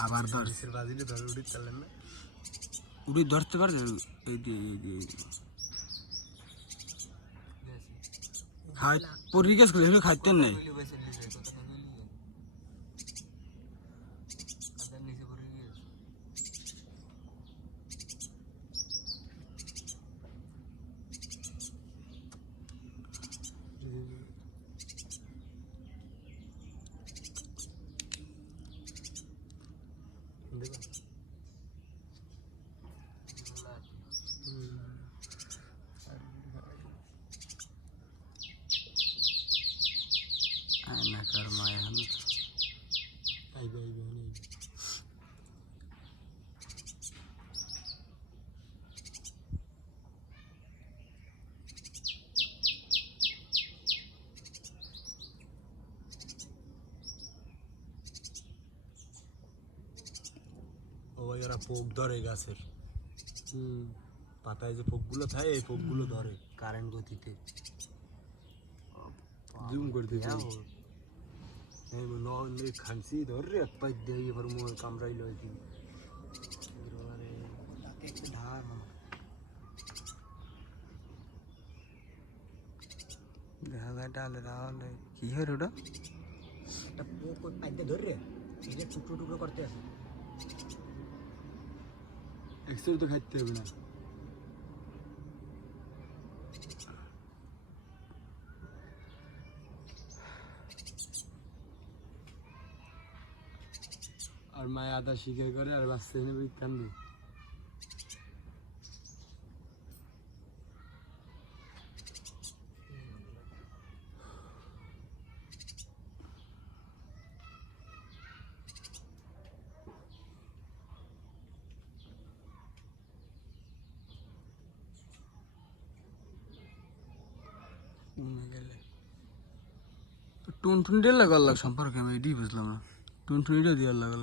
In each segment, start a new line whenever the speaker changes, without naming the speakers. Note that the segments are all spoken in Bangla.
আবার ধর।
নিচের বাজিলে ধরে উঠে চালেন না
উড়ি ধরতে পারছে এই যে এই যে এই যে। খাই পরি গেছ করে এগুলো খাইতেন নেই। આના કર્મ આવ્યા નથી
આવી ગયો નહીં ও ভাই ওরা পোক ধরে গাছের।
হুম।
পাতায় যে পোকগুলো থাকে এই পোকগুলো ধরে কারেন্ট গতিতে।
জুম করে দিতে
খাইছি ধর পাই দেই এবার মোর কামড়াইলো এই
দেখা যায় ডালে তাহলে কি হয় ওটা
পোক পাইতে ধর টুকরো টুকরো করতে আছে।
এক্সট্রা তো খাইতে হবে না। আর মায় আদা শিকার করে আর বাচ্চা এনে বই কান্দে গেলে। টুনটুনিটা লাগার লাগ সম্পর্কে আমি এটাই বুঝলাম না। টুনটুনিটা দিয়ে লাগা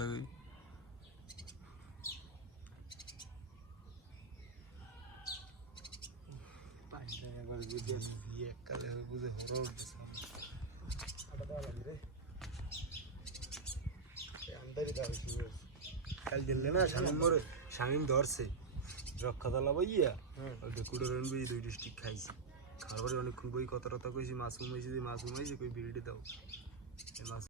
কালে দিলে না মোরে ধরছে। রক্ষা তলা বইয়া ওই কুড়োর বই দুই ডিস্ট্রিক্ট খাইছে। খাওয়ার পরে অনেকক্ষণ বই কথা টথা কইছি মাছ ঘুমাইছি যে মাছ ঘুমাইছি কই বিড়িটি দাও। এই মাছ